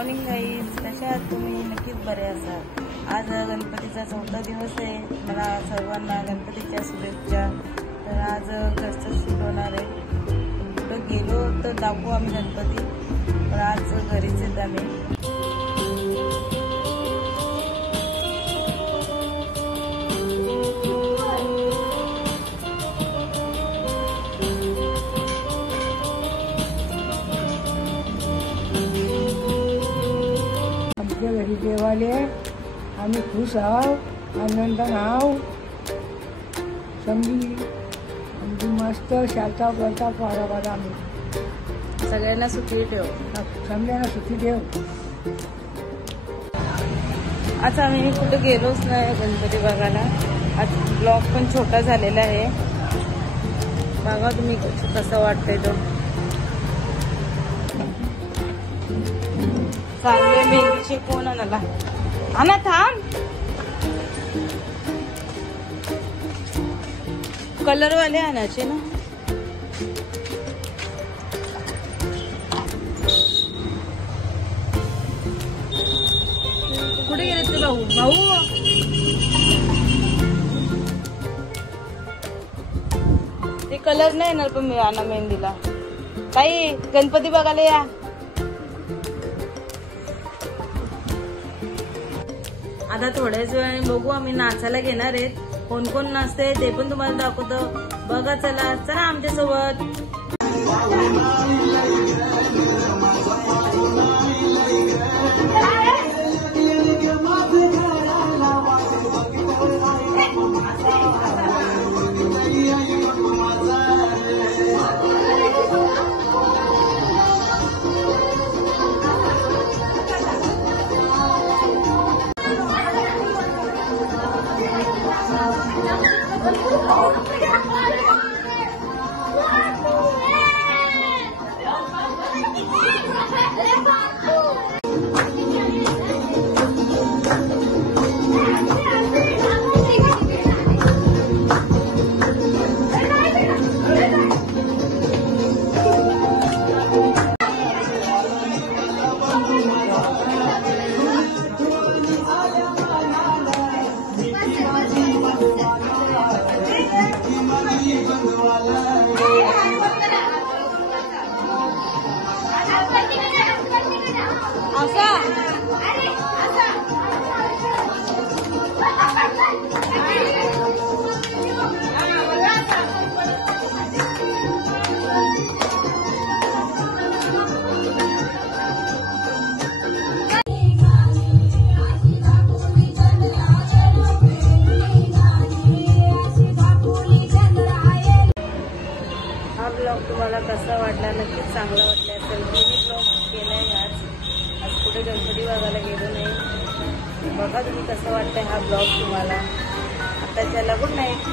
Morning guys, कशा आहात तुम्ही? नक्कीच बरे असाल। आज गणपतीचा 4था दिवस आहे। मला सर्वांना गणपतीच्या शुभेच्छा। तर आज घरचं शूट होणार आहे। कुठं गेलो तर दाखवू आम्ही गणपती, पण आज घरीच आहेत आम्ही। घरी देवाले आम्ही खुश आहोत, आनंद आहो। समजी मस्त शालता करता पारा आम्ही सगळ्यांना सुखी ठेव, समजायला सुखी ठेव। आज आम्ही कुठे गेलोच नाही गणपती बघायला। आज ब्लॉग पण छोटा झालेला आहे। बघा तुम्ही कसं वाटतंय तो। चालले मेहंदीचे कोण आणायला? आणा थांब, कलरवाले आणायचे ना। कुठे गेले ते भाऊ? ते कलर नाही येणार पण मी आणा मेहंदीला। ताई गणपती बघायला या। आता थोड्याच वेळाने बघू, आम्ही नाचायला घेणार आहेत। कोण कोण नाचते ते पण तुम्हाला दाखवतो, बघा। चला चला आमच्या सोबत। ब्लॉग तुम्हाला कसा वाटला? नक्कीच चांगला वाटला असेल। मी ब्लॉग केलाय आज कुठे गणपती बघायला गेलो नाही। बघा तुम्ही कसं वाटतंय हा ब्लॉग तुम्हाला। आता चला, गुड नाईट।